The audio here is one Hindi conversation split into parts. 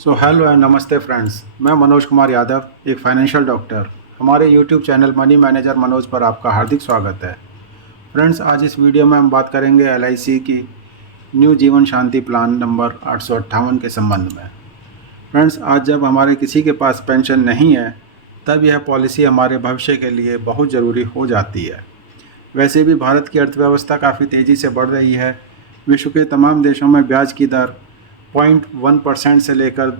हेलो एंड नमस्ते फ्रेंड्स। मैं मनोज कुमार यादव, एक फाइनेंशियल डॉक्टर। हमारे YouTube channel money manager Manoj पर आपका हार्दिक स्वागत है। फ्रेंड्स, आज इस वीडियो में हम बात करेंगे एलआईसी की न्यू जीवन शांति प्लान नंबर 858 के संबंध में। फ्रेंड्स, आज जब हमारे किसी के पास पेंशन नहीं है, तब यह पॉलिसी हमारे भविष्य के लिए बहुत ज़रूरी हो जाती है। वैसे भी भारत की अर्थव्यवस्था काफ़ी तेज़ी से बढ़ रही है। विश्व के तमाम देशों में ब्याज की दर 0.1% से लेकर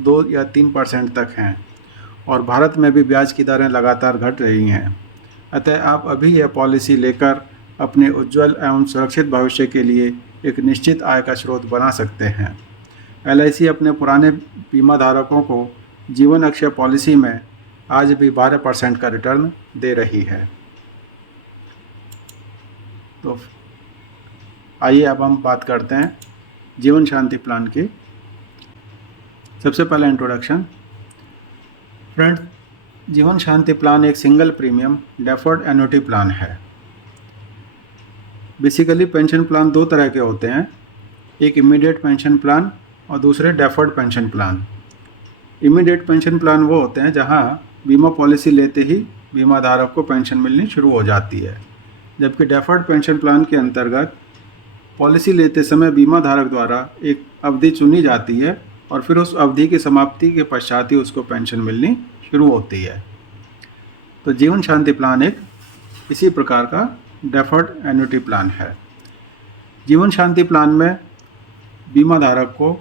2 या 3% तक हैं, और भारत में भी ब्याज की दरें लगातार घट रही हैं। अतः आप अभी यह पॉलिसी लेकर अपने उज्जवल एवं सुरक्षित भविष्य के लिए एक निश्चित आय का स्रोत बना सकते हैं। एलआईसी अपने पुराने बीमा धारकों को जीवन अक्षय पॉलिसी में आज भी 12% का रिटर्न दे रही है। तो आइए अब हम बात करते हैं जीवन शांति प्लान की। सबसे पहले इंट्रोडक्शन। फ्रेंड, जीवन शांति प्लान एक single premium deferred annuity plan है। बेसिकली पेंशन प्लान दो तरह के होते हैं, एक इमीडिएट पेंशन प्लान और दूसरे deferred pension plan. Immediate pension plan वो होते हैं जहां बीमा पॉलिसी लेते ही बीमा धारक को पेंशन मिलनी शुरू हो जाती है, जबकि डेफर्ड पेंशन प्लान के अंतर्गत पॉलिसी लेते समय बीमा धारक द्वारा एक अवधि चुनी जाती है और फिर उस अवधि की समाप्ति के पश्चात ही उसको पेंशन मिलनी शुरू होती है। तो जीवन शांति प्लान एक इसी प्रकार का डेफर्ड एन्युटी प्लान है। जीवन शांति प्लान में बीमा धारक को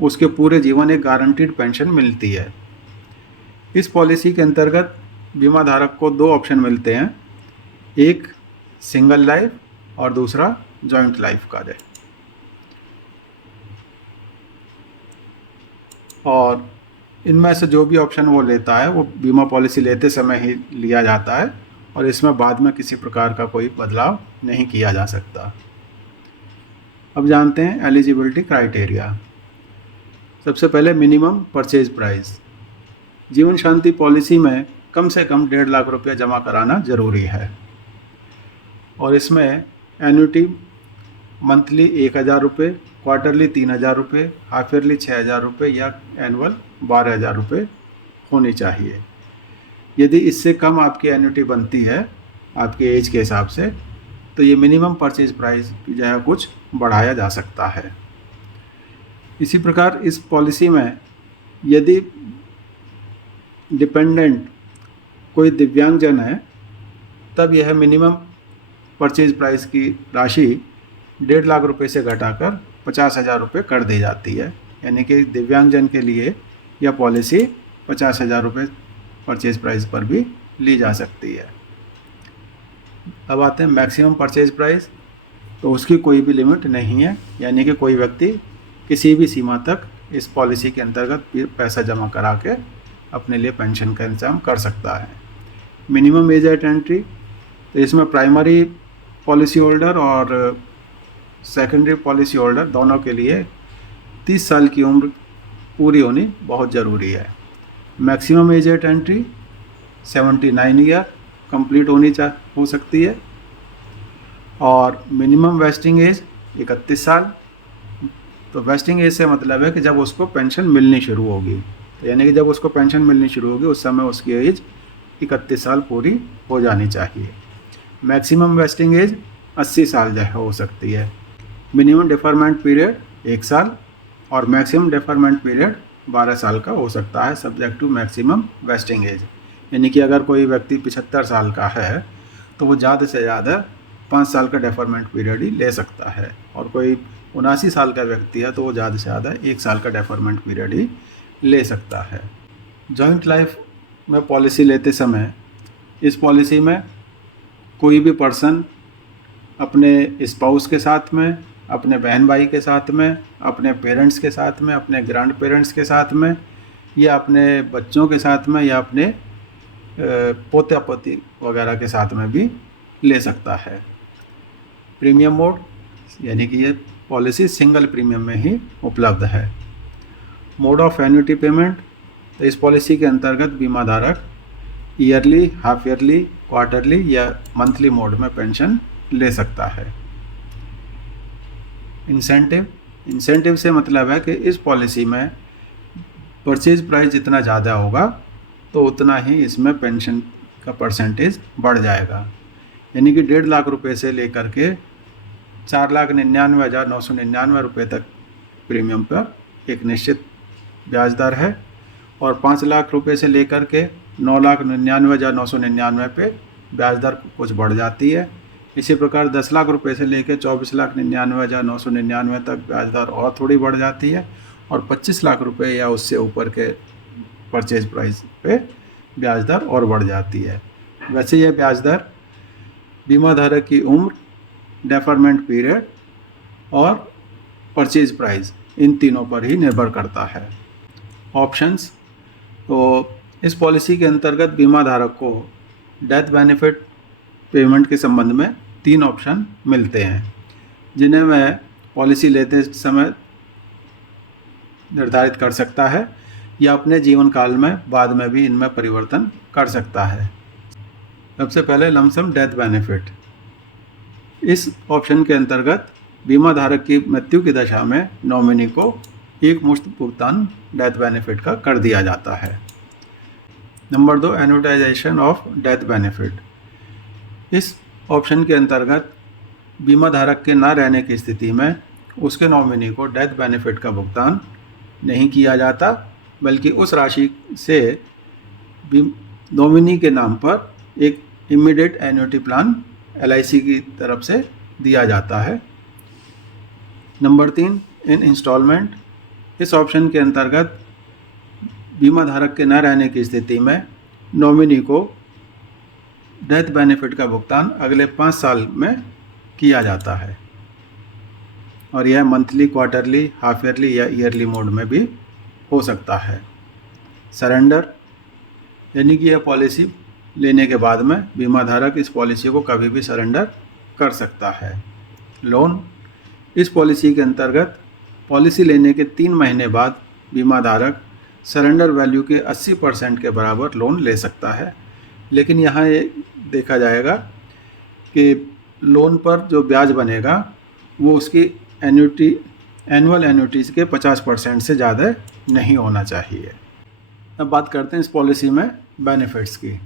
उसके पूरे जीवन एक गारंटीड पेंशन मिलती है। इस पॉलिसी के अंतर्गत बीमा धारक को दो ऑप्शन मिलते हैं, एक सिंगल लाइफ और दूसरा जॉइंट लाइफ का है। और इनमें से जो भी ऑप्शन वो लेता है वो बीमा पॉलिसी लेते समय ही लिया जाता है और इसमें बाद में किसी प्रकार का कोई बदलाव नहीं किया जा सकता। अब जानते हैं एलिजिबिलिटी क्राइटेरिया। सबसे पहले मिनिमम परचेज प्राइस। जीवन शांति पॉलिसी में कम से कम 1.5 लाख रुपया जमा कराना ज़रूरी है और इसमें एन्युटी मंथली 1,000 रुपये, क्वार्टरली 3,000 रुपये, हाफ ईयरली 6,000 रुपये या एनुअल 12,000 रुपये होनी चाहिए। यदि इससे कम आपकी एन्युटी बनती है आपके एज के हिसाब से, तो ये मिनिमम परचेज प्राइस जो है कुछ बढ़ाया जा सकता है। इसी प्रकार इस पॉलिसी में यदि डिपेंडेंट कोई दिव्यांगजन है, तब यह मिनिमम परचेज प्राइस की राशि 1.5 लाख रुपये से घटाकर 50,000 रुपये कर दी जाती है। यानी कि दिव्यांगजन के लिए यह पॉलिसी 50,000 रुपये परचेज प्राइस पर भी ली जा सकती है। अब आते हैं मैक्सिमम परचेज प्राइस। तो उसकी कोई भी लिमिट नहीं है, यानी कि कोई व्यक्ति किसी भी सीमा तक इस पॉलिसी के अंतर्गत पैसा जमा करा के अपने लिए पेंशन का इंतजाम कर सकता है। मिनिमम एज एट एंट्री, तो इसमें प्राइमरी पॉलिसी होल्डर और सेकेंडरी पॉलिसी होल्डर दोनों के लिए 30 साल की उम्र पूरी होनी बहुत ज़रूरी है। Maximum age eight entry 79 year complete हो सकती है और मिनिमम वेस्टिंग एज 31 साल। तो वेस्टिंग एज से मतलब है कि जब उसको पेंशन मिलनी शुरू होगी, तो यानी कि जब उसको पेंशन मिलनी शुरू होगी उस समय उसकी एज 31 साल पूरी हो जानी चाहिए। मैक्सिमम वेस्टिंग एज 80 साल जो हो सकती है। मिनिमम डिफरमेंट पीरियड 1 साल और मैक्सिमम डिफरमेंट पीरियड 12 साल का हो सकता है, subject to maximum vesting age. यानी कि अगर कोई व्यक्ति 75 साल का है तो वो ज़्यादा से ज़्यादा 5 साल का डिफरमेंट पीरियड ही ले सकता है, और कोई 79 साल का व्यक्ति है तो वो ज़्यादा से ज़्यादा 1 साल का डिफरमेंट पीरियड ही ले सकता है। जॉइंट लाइफ में पॉलिसी लेते समय इस पॉलिसी में कोई भी पर्सन अपने स्पाउस के साथ में, अपने बहन भाई के साथ में, अपने पेरेंट्स के साथ में, अपने ग्रैंड पेरेंट्स के साथ में या अपने बच्चों के साथ में या अपने पोते पोती वगैरह के साथ में भी ले सकता है। प्रीमियम मोड, यानी कि ये पॉलिसी सिंगल प्रीमियम में ही उपलब्ध है। मोड ऑफ एन्युटी पेमेंट, तो इस पॉलिसी के अंतर्गत बीमा धारक ईयरली, हाफ ईयरली, क्वार्टरली या मंथली मोड में पेंशन ले सकता है। इंसेंटिव से मतलब है कि इस पॉलिसी में परचेज प्राइस जितना ज़्यादा होगा तो उतना ही इसमें पेंशन का परसेंटेज बढ़ जाएगा। यानी कि 1.5 लाख रुपए से लेकर के 4,99,999 रुपये तक प्रीमियम पर एक निश्चित ब्याज दर है, और 5 लाख रुपए से लेकर के 9,99,999 पे ब्याज दर कुछ बढ़ जाती है। इसी प्रकार 10 लाख रुपए से लेकर 24,99,999 तक ब्याज दर और थोड़ी बढ़ जाती है, और 25 लाख रुपए या उससे ऊपर के परचेज प्राइस पे ब्याज दर और बढ़ जाती है। वैसे यह ब्याज दर बीमा धारक की उम्र, डेफरमेंट पीरियड और परचेज प्राइस इन तीनों पर ही निर्भर करता है। ऑप्शंस, तो इस पॉलिसी के अंतर्गत बीमा धारक को डेथ बेनिफिट पेमेंट के संबंध में 3 ऑप्शन मिलते हैं, जिन्हें वह पॉलिसी लेते समय निर्धारित कर सकता है या अपने जीवन काल में बाद में भी इनमें परिवर्तन कर सकता है। सबसे पहले लमसम डेथ बेनिफिट। इस ऑप्शन के अंतर्गत बीमा धारक की मृत्यु की दशा में नॉमिनी को एक मुश्त भुगतान डेथ बेनिफिट का कर दिया जाता है। Number 2, annuitization of death benefit. इस ऑप्शन के अंतर्गत बीमा धारक के न रहने की स्थिति में उसके नॉमिनी को डेथ बेनिफिट का भुगतान नहीं किया जाता, बल्कि उस राशि से नॉमिनी के नाम पर एक इमीडिएट एन्युटी प्लान LIC की तरफ से दिया जाता है। नंबर 3, इन इंस्टॉलमेंट। इस ऑप्शन के अंतर्गत बीमा धारक के न रहने की स्थिति में नॉमिनी को डेथ बेनिफिट का भुगतान अगले 5 साल में किया जाता है, और यह मंथली, क्वार्टरली, हाफ ईयरली या ईयरली मोड में भी हो सकता है। सरेंडर, यानी कि यह पॉलिसी लेने के बाद में बीमा धारक इस पॉलिसी को कभी भी सरेंडर कर सकता है। लोन, इस पॉलिसी के अंतर्गत पॉलिसी लेने के 3 महीने बाद बीमा धारक सरेंडर वैल्यू के 80% के बराबर लोन ले सकता है, लेकिन यहाँ ये देखा जाएगा कि लोन पर जो ब्याज बनेगा वो उसकी एनुअल एन्युटीज़ के 50% से ज़्यादा नहीं होना चाहिए। अब बात करते हैं इस पॉलिसी में बेनिफिट्स की।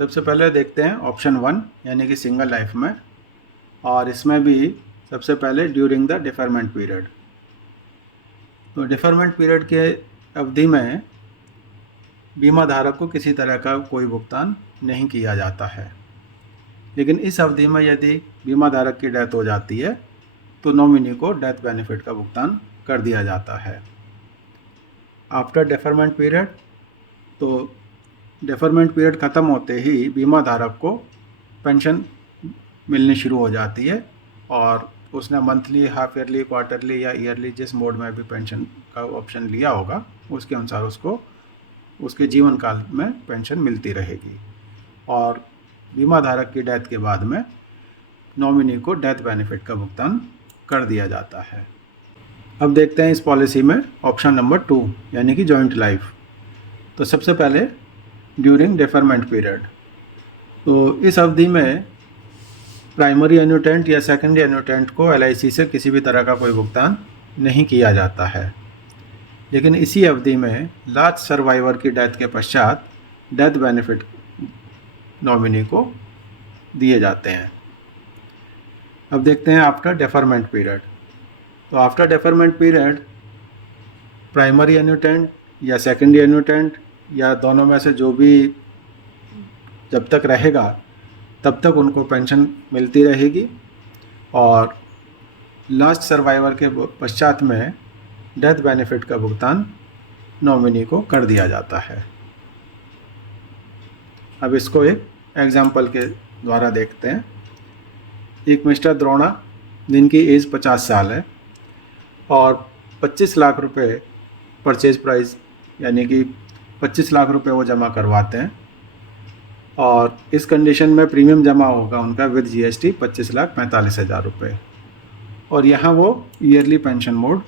सबसे पहले देखते हैं ऑप्शन 1 यानी कि सिंगल लाइफ में, और इसमें भी सबसे पहले ड्यूरिंग द डिफरमेंट पीरियड। तो डिफरमेंट पीरियड के अवधि में बीमा धारक को किसी तरह का कोई भुगतान नहीं किया जाता है, लेकिन इस अवधि में यदि बीमा धारक की डेथ हो जाती है तो नॉमिनी को डेथ बेनिफिट का भुगतान कर दिया जाता है। आफ्टर डेफरमेंट पीरियड, तो डेफरमेंट पीरियड ख़त्म होते ही बीमा धारक को पेंशन मिलनी शुरू हो जाती है, और उसने मंथली, हाफ ईयरली, क्वार्टरली या ईयरली जिस मोड में भी पेंशन का ऑप्शन लिया होगा उसके अनुसार उसको उसके जीवन काल में पेंशन मिलती रहेगी, और बीमा धारक की डेथ के बाद में नॉमिनी को डेथ बेनिफिट का भुगतान कर दिया जाता है। अब देखते हैं इस पॉलिसी में ऑप्शन नंबर 2 यानी कि जॉइंट लाइफ। तो सबसे पहले ड्यूरिंग डेफरमेंट पीरियड, तो इस अवधि में प्राइमरी एन्युटेंट या सेकेंडरी एन्युटेंट को LIC से किसी भी तरह का कोई भुगतान नहीं किया जाता है, लेकिन इसी अवधि में लास्ट सर्वाइवर की डेथ के पश्चात डेथ बेनिफिट नॉमिनी को दिए जाते हैं। अब देखते हैं आफ्टर डेफरमेंट पीरियड। तो आफ्टर डेफरमेंट पीरियड प्राइमरी एन्युटेंट या सेकेंडरी एन्युटेंट या दोनों में से जो भी जब तक रहेगा तब तक उनको पेंशन मिलती रहेगी, और लास्ट सर्वाइवर के पश्चात में डेथ बेनिफिट का भुगतान नॉमिनी को कर दिया जाता है। अब इसको एक एग्जाम्पल के द्वारा देखते हैं। एक मिस्टर द्रोणा जिनकी एज 50 साल है और 25 लाख रुपए परचेज प्राइस यानी कि 25 लाख रुपए वो जमा करवाते हैं, और इस कंडीशन में प्रीमियम जमा होगा उनका विद GST 25,45,000 रुपये, और यहाँ वो ईयरली पेंशन मोड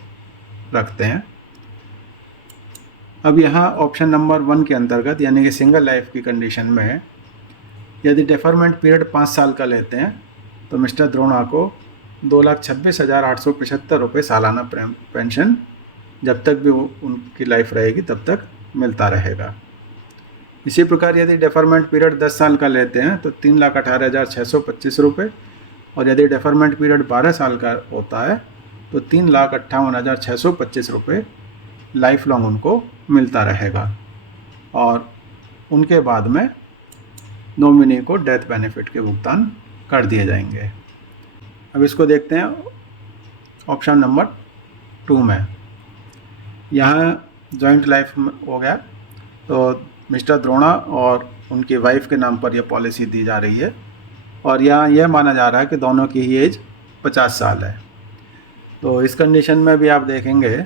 रखते हैं। अब यहाँ ऑप्शन नंबर 1 के अंतर्गत यानी कि सिंगल लाइफ की कंडीशन में यदि डेफरमेंट पीरियड 5 साल का लेते हैं तो मिस्टर द्रोणा को 2,26,875 रुपये सालाना पेंशन जब तक भी उनकी लाइफ रहेगी तब तक मिलता रहेगा। इसी प्रकार यदि डेफरमेंट पीरियड 10 साल का लेते हैं तो 3,18,625 रुपये, और यदि डेफरमेंट पीरियड 12 साल का होता है तो 3,58,625 रुपये लाइफ लॉन्ग उनको मिलता रहेगा, और उनके बाद में नॉमिनी को डेथ बेनिफिट के भुगतान कर दिए जाएंगे। अब इसको देखते हैं ऑप्शन नंबर 2 में। यहाँ जॉइंट लाइफ हो गया, तो मिस्टर द्रोणा और उनकी वाइफ के नाम पर यह पॉलिसी दी जा रही है, और यहाँ यह माना जा रहा है कि दोनों की ही एज 50 साल है। तो इस कंडीशन में भी आप देखेंगे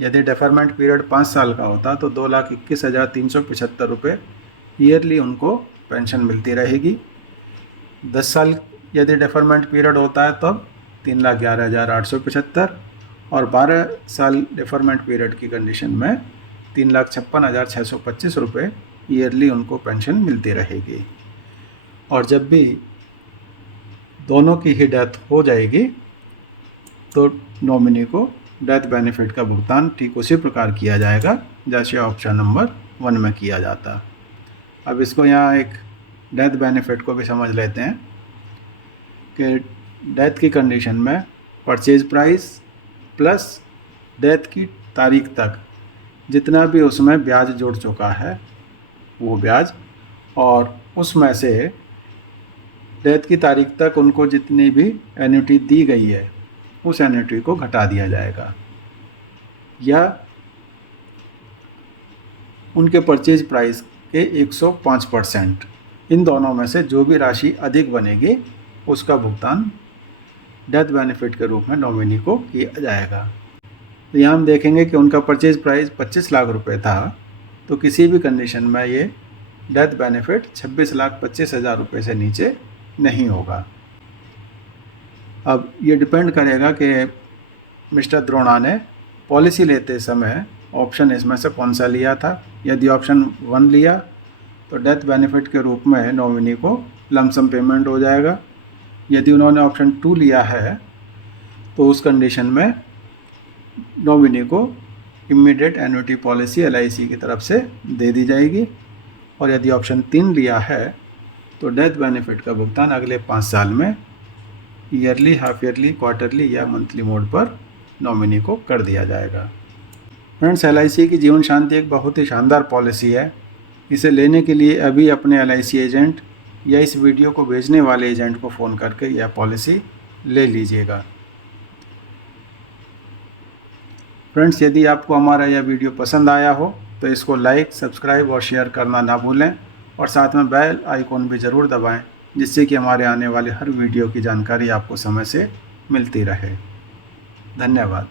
यदि डेफरमेंट पीरियड 5 साल का होता तो 2,21,375 रुपये ईयरली उनको पेंशन मिलती रहेगी। 10 साल यदि डेफरमेंट पीरियड होता है तब 3,11,875, और 12 साल डेफरमेंट पीरियड की कंडीशन में 3,56,625 रुपये ईयरली उनको पेंशन मिलती रहेगी। और जब भी दोनों की ही डेथ हो जाएगी तो नॉमिनी को डेथ बेनिफिट का भुगतान ठीक उसी प्रकार किया जाएगा जैसे ऑप्शन नंबर 1 में किया जाता। अब इसको यहाँ एक डेथ बेनिफिट को भी समझ लेते हैं कि डेथ की कंडीशन में परचेज प्राइस प्लस डेथ की तारीख तक जितना भी उसमें ब्याज जुड़ चुका है वो ब्याज, और उसमें से डेथ की तारीख तक उनको जितनी भी एन्युटी दी गई है उस एन्युटी को घटा दिया जाएगा, या उनके परचेज प्राइस के 105%। इन दोनों में से जो भी राशि अधिक बनेगी उसका भुगतान डेथ बेनिफिट के रूप में नॉमिनी को किया जाएगा। तो यहाँ हम देखेंगे कि उनका परचेज प्राइस 25 लाख रुपए था, तो किसी भी कंडीशन में ये डेथ बेनिफिट 26,25,000 रुपये से नीचे नहीं होगा। अब ये डिपेंड करेगा कि मिस्टर द्रोणा ने पॉलिसी लेते समय ऑप्शन इसमें से कौन सा लिया था। यदि ऑप्शन 1 लिया तो डेथ बेनिफिट के रूप में नॉमिनी को लमसम पेमेंट हो जाएगा। यदि उन्होंने ऑप्शन 2 लिया है तो उस कंडीशन में नॉमिनी को इमीडिएट एन्युटी पॉलिसी LIC की तरफ से दे दी जाएगी, और यदि ऑप्शन 3 लिया है तो डेथ बेनिफिट का भुगतान अगले 5 साल में ईयरली, हाफ ईयरली, क्वार्टरली या मंथली मोड पर नॉमिनी को कर दिया जाएगा। फ्रेंड्स, LIC की जीवन शांति एक बहुत ही शानदार पॉलिसी है। इसे लेने के लिए अभी अपने LIC एजेंट या इस वीडियो को भेजने वाले एजेंट को फ़ोन करके यह पॉलिसी ले लीजिएगा। फ्रेंड्स, यदि आपको हमारा यह वीडियो पसंद आया हो तो इसको लाइक, सब्सक्राइब और शेयर करना ना भूलें, और साथ में बेल आइकॉन भी ज़रूर दबाएं जिससे कि हमारे आने वाले हर वीडियो की जानकारी आपको समय से मिलती रहे। धन्यवाद।